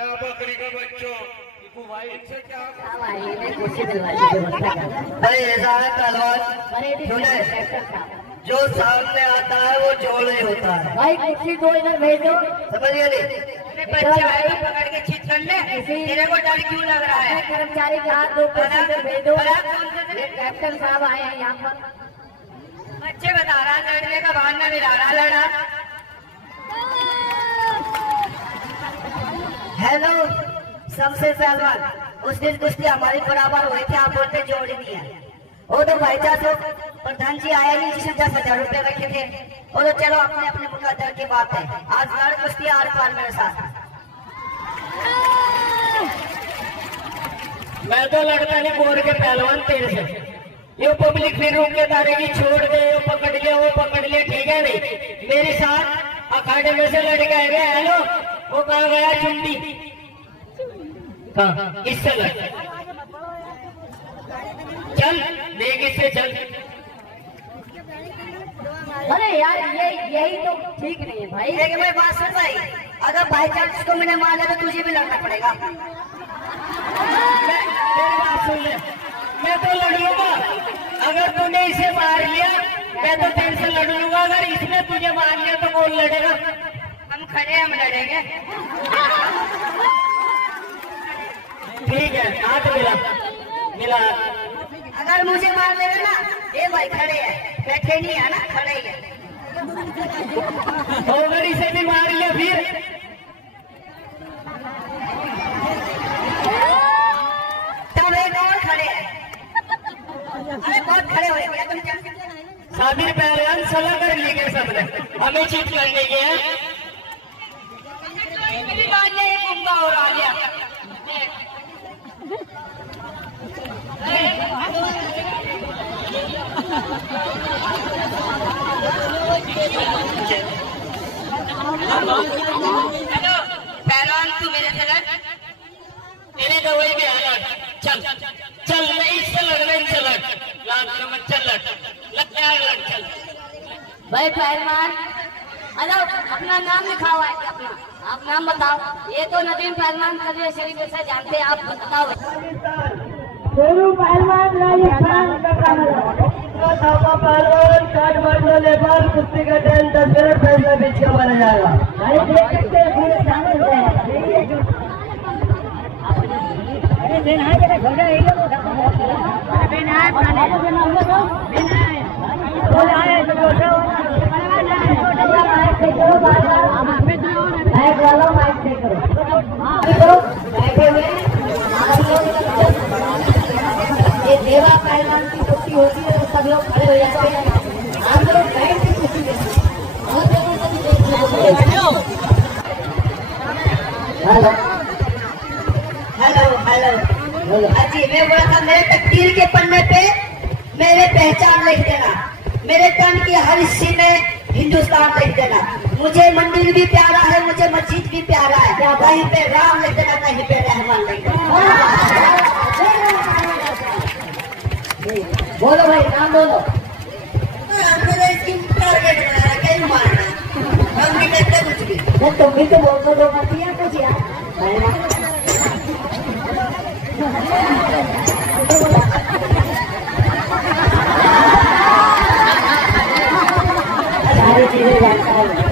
बकरी का बच्चों इनसे क्या अरे ऐसा है पहलवान, जो सामने आता है वो जोड़ नहीं होता है भाई कुर्सी को इधर भेज दो। समझिए नहीं। बच्चा आएगा पकड़ के चीट कर ले। तेरे को डर क्यों लग रहा है? कर्मचारी के हाथ दो कुर्सी पे भेज दो। ये कैप्टन साहब आए हैं यहाँ पर। बच्चे बता रहा लड़ने का बहाना मिला रहा लड़ा। हेलो सबसे पहलवान, उस दिन कुश्ती हमारी बराबर हुई थी, आप बोलते जोड़ ही नहीं है। वो तो भाई साहब प्रधान जी आया नहीं जिसने 10,000 रुपए रखे थे। वो तो चलो अपने अपने मुकद्दर की बात है। आज लड़ कुश्ती आर पार मेरे साथ। मैं तो लड़का नहीं बोर्ड के पहलवान तेरे से। ये पब्लिक फिर रोक के तारेगी, छोड़ दे, वो पकड़ लिया, वो पकड़ लिया, ठीक है नहीं। मेरे साथ अखाड़े में से लड़का है। हेलो, वो कहाँ गया? चुंडी कहाँ? इससे लड़, चल देख इससे चल। अरे यार यही तो ठीक नहीं है भाई। लेकिन मेरी बात सुन भाई, अगर बाई चांस इसको मैंने मारा तो तुझे भी लड़ना पड़ेगा। मेरी बात सुन ले, मैं तो लड़ लूंगा। अगर तूने इसे मार लिया मैं तो तेरे से लड़ लूंगा। अगर इसने तुझे मार लिया तो कौन लड़ेगा? हम खड़े, हम लड़ेंगे। ठीक है, हाथ मिला मिला। अगर मुझे मार लेगा ना, ये भाई खड़े हैं, बैठे नहीं है ना, खड़े ही है। अगर इसे भी मार लिया फिर तब एक और खड़े हैं। अरे बहुत खड़े हुए हैं तुम। क्या शादी पहलवान सलाह कर लिए सबने, हमें चीट करने की है। मेरी बात नहीं, कुंभा और आ गया। हेलो पहलवान, तू मेरे से लड़। तेरे तो वही भी हालत। चल चल, नहीं इससे लड़, नहीं इससे लड़। चल लड़, लगता है लड़, चल। भाई पहलवान, हेलो, अपना नाम लिखा हुआ है क्या? अपना आप नाम बताओ। ये तो नदीम पहलवान कदर शरीफ से जानते हैं, आप बताओ। शेरू पहलवान राजस्थान पहलवान काट बांटना नेपाल। कुश्ती का टाइम 10 मिनट फैसला बीच का माना जाएगा। ये देवा पहलवान की कुश्ती होती है तो सब लोग खड़े हो जाते हैं। हम लोग बैठ की कुश्ती देखते हैं। Hello hello hello. अजी मैं बोला था मेरे तकदीर के पन्ने पे मेरे पहचान लिख देना, मेरे तन की हर हिस्से में हिंदुस्तान लिख देना। मुझे मंदिर भी प्यारा है, मुझे मस्जिद भी प्यारा है। कहीं पे राम लिख देना, कहीं पे रहमान लिख देना। बोलो भाई, नाम बोलो। इसकी टारगेट बनाया, कहीं मारना, हम नहीं करते कुछ भी। तुम भी तो बोल दो मत यार कुछ यार।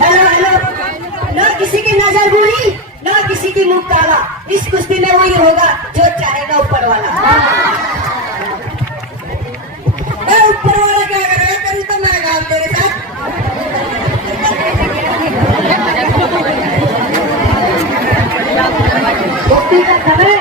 हेलो हेलो, ना किसी की नजर बुरी, ना किसी की मुंह काला। इस कुश्ती में वही होगा जो चाहेगा ऊपर वाला। ऊपर वाला क्या करेगा? कभी तो मैं गाल तेरे साथ। कुश्ती का समय,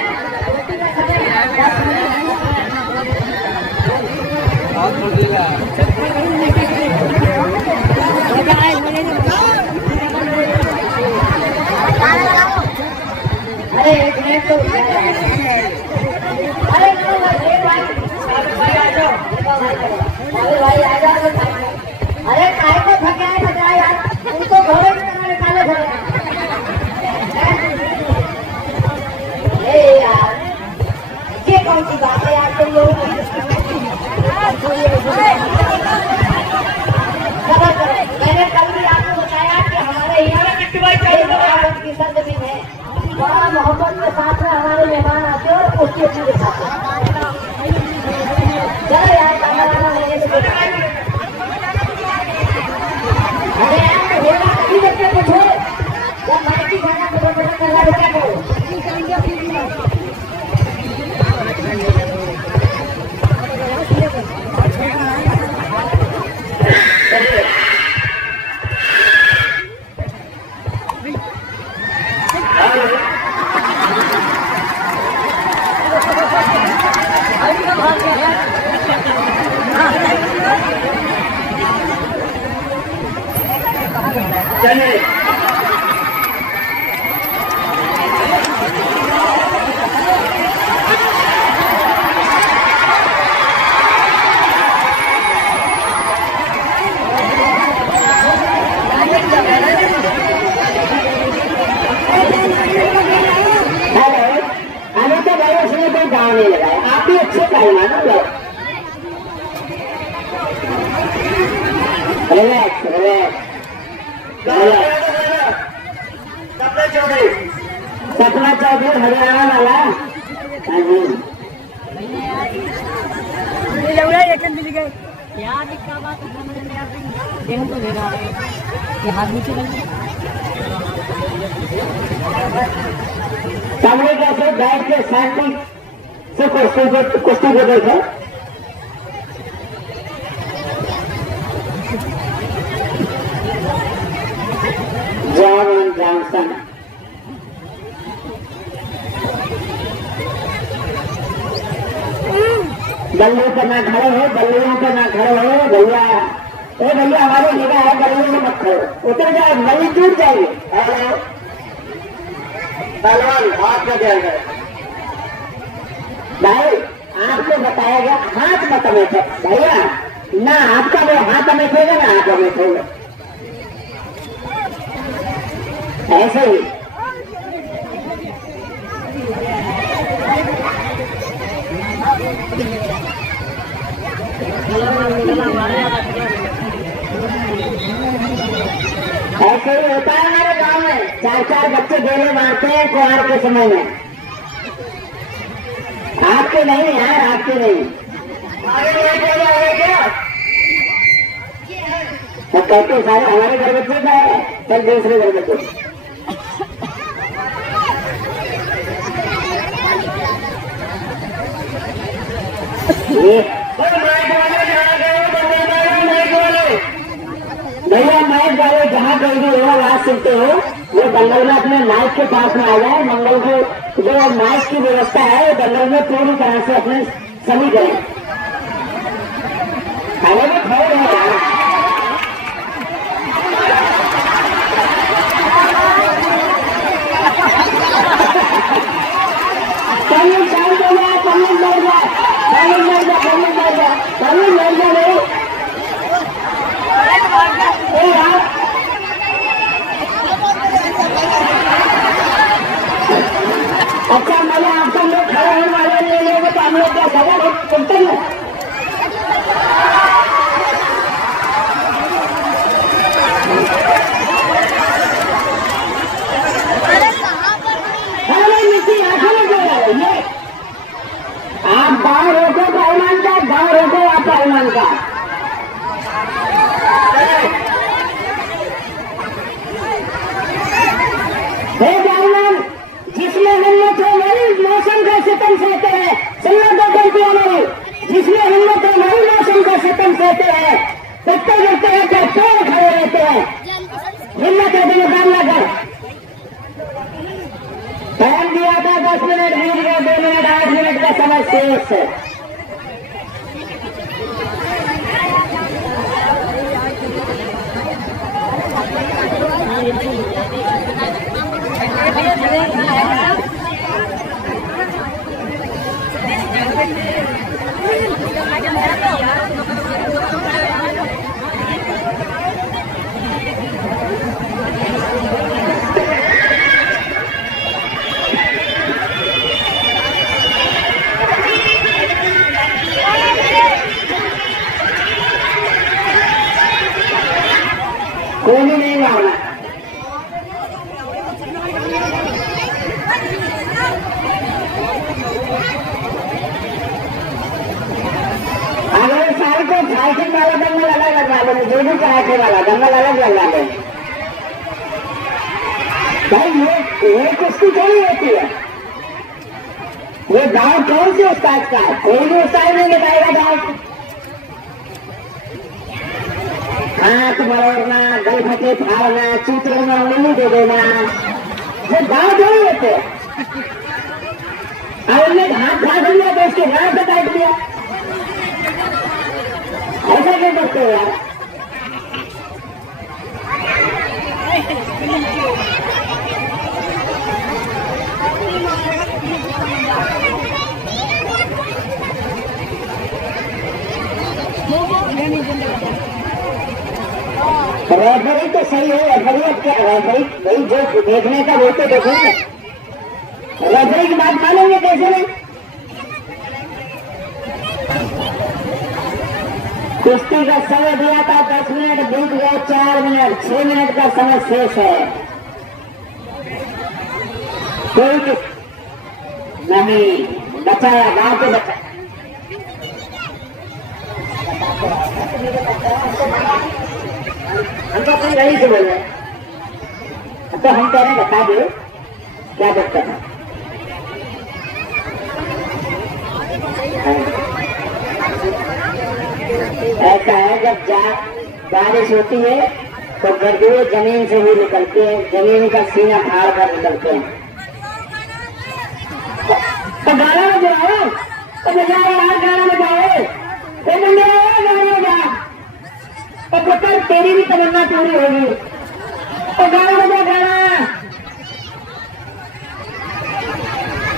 अरे एक मिनट तो अरे भाई आ जाओ, भाई आ जाओ। अरे काय को थका यार, तुमको घोड़े की तरह निकाले थे यार। ये कौन सी बात है यार तुम लोग? मैंने कल भी आपको बताया कि हमारे यहाँ की सरजमीन है। बड़ा मोहब्बत के साथ में हमारे मेहमान आते हैं और पूछती अपनी दिखाते हैं। चलो यार खाना वाना लेने से अरे यार होगा कभी बच्चे पूछो जब माइकी खाना तो बच्चा करना है क्या करो। चलिए अभी तो भाई उसने कोई गाँव नहीं लगाया। आप भी अच्छे पहलवान हो जाओ। Relax relax. सपना चौधरी हरियाणा वाला। हाँ जी सामने कैसे बैठ के शांति से कुश्ती को देखो। जॉन जॉनसन गलियों पर ना खड़े हो, गलियों पर ना खड़े हो भैया। ए भैया हमारे निगाह है, गलियों में मत खड़ो, उतर जाए गली टूट जाएगी। पहलवान हाथ में जाएगा भाई आपको बताया गया हाथ मत बैठे भैया, ना आपका वो हाथ बैठेगा ना आप बैठेगा, ऐसे ही। ऐसे ही होता है हमारे गांव में, 4-4 बच्चे गेले मारते हैं कुआर के समय में। आपके नहीं यार, आपके नहीं। तो कहते सारे हमारे घर बच्चे का है, कल दूसरे घर बच्चे। भैया माइक वाले जहाँ कहीं भी वो आवाज सुनते हो, वो दंगल में अपने माइक के पास में आ जाए। मंगल को जो माइक की व्यवस्था है वो दंगल में पूरी तरह से अपने सभी करें। खाने में खड़े रहे कमिंग साउंड हो गया, कमिंग लड़ गया, कमिंग लड़ गया, कमिंग लड़ गया, कमिंग लड़ गया। नहीं अच्छा मैंने आपको लोग खड़े होने वाले ले लेंगे तो हम लोग क्या सजा सुनते हैं। अरे मिट्टी आंखों में जो है ये आप गाँव रोको पहलवान का, गाँव रोको आप पहलवान का। जिसमें हिम्मत हो वही मौसम का सितम सहते हैं। सुनना दो गलती हमारी, जिसमें हिम्मत हो वही मौसम का सितम सहते हैं। पत्ते गिरते हैं तो पेड़ खड़े रहते हैं। हिम्मत है तो मुकाबला कर। टाइम दिया था 10 मिनट, बीत गया 2 मिनट, 8 मिनट का समय शेष है। कोई नहीं मारना। जो भी कराटे वाला दंगल अलग लग जाते हैं भाई। ये कुश्ती थोड़ी होती है। ये गांव कौन से उस्ताद का है? कोई भी उस्ताद नहीं बताएगा गांव। हाथ मरोड़ना, गल फटे फाड़ना, चित्रों में उंगली दे देना, ये गांव थोड़ी होते हैं। और उन्हें हाथ फाड़ लिया तो उसके गांव से काट दिया। ऐसा क्यों करते हो यार? रेफरी तो सही है। रेफरी भाई जो देखने का वो तो देखेंगे। रेफरी की बात मानेंगे कैसे नहीं? कुश्ती का समय दिया था 10 मिनट, बीत गए 4 मिनट, 6 मिनट का समय शेष है। कोई नहीं बचाया, गांव को बचाया। हम तो अपनी गली से बोल रहे हैं। तो हम कह रहे हैं बता दो क्या दिक्कत है। ऐसा है जब बारिश होती है तो गड्ढे जमीन से भी निकलते हैं, जमीन का सीना फाड़ कर निकलते हैं। तो गाना बजाओ, तो बजाओ यार, गाना बजाओ, तो गाना बजा। तो पुत्र तेरी भी तमन्ना पूरी होगी। तो गाना बजा, गाना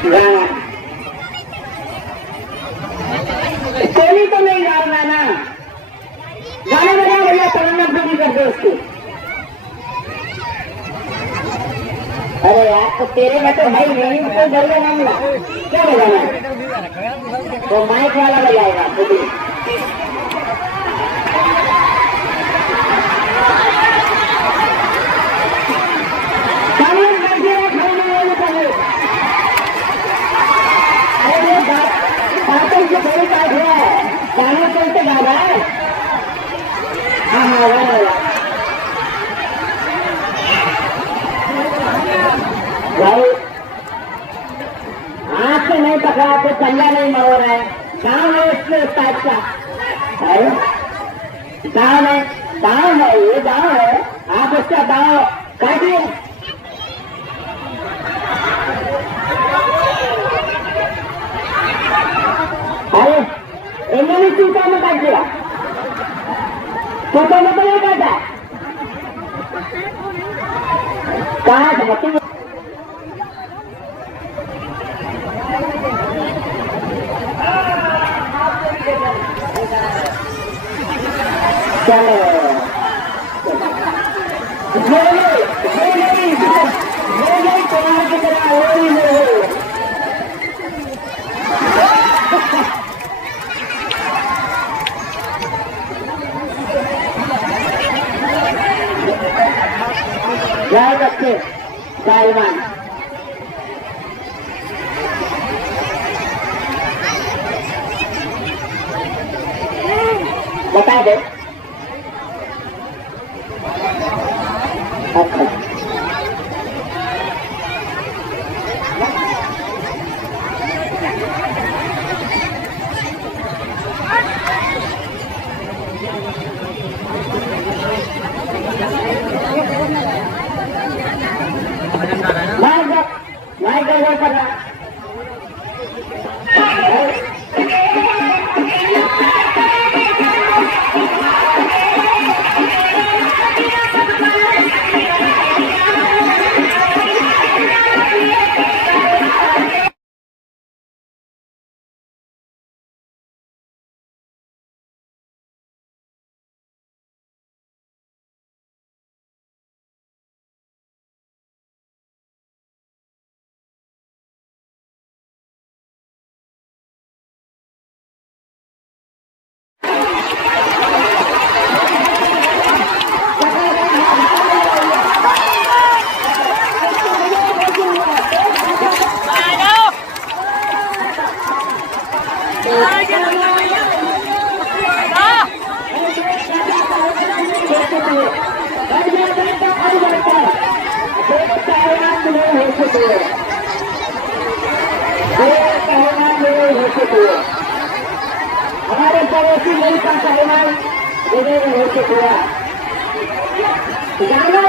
गाना कोहली तो नहीं गाना ना, गाना बजा भैया, तमन्ना पूरी कर दो उसकी। अरे यार तो तेरे में तो भाई नहीं, कोई बढ़िया ना मिला, क्या बजाना है? तो माइक वाला बजाएगा खुद ही। थोड़ी काट रहा है, गाना चलते गा रहा है। हाँ हाँ भाई, हाथ से नहीं पकड़ा तो चंदा नहीं मरो रहा है। गाँव है इसमें उस टाइप का है, गाँव है, ये गाँव है। आप उसका गाँव काटिए। अरे इन्होंने चूता में काट दिया, चूता में तो नहीं काटा, कहा था जय बच्चे पहलवान बता दो। अच्छा मैं गड़बड़ कर रहा। हुए, ये पहलवान मेरे घोषित हुए। हमारे पड़ोसी मेरी का पहलवान विजय घोषित हुआ। गाना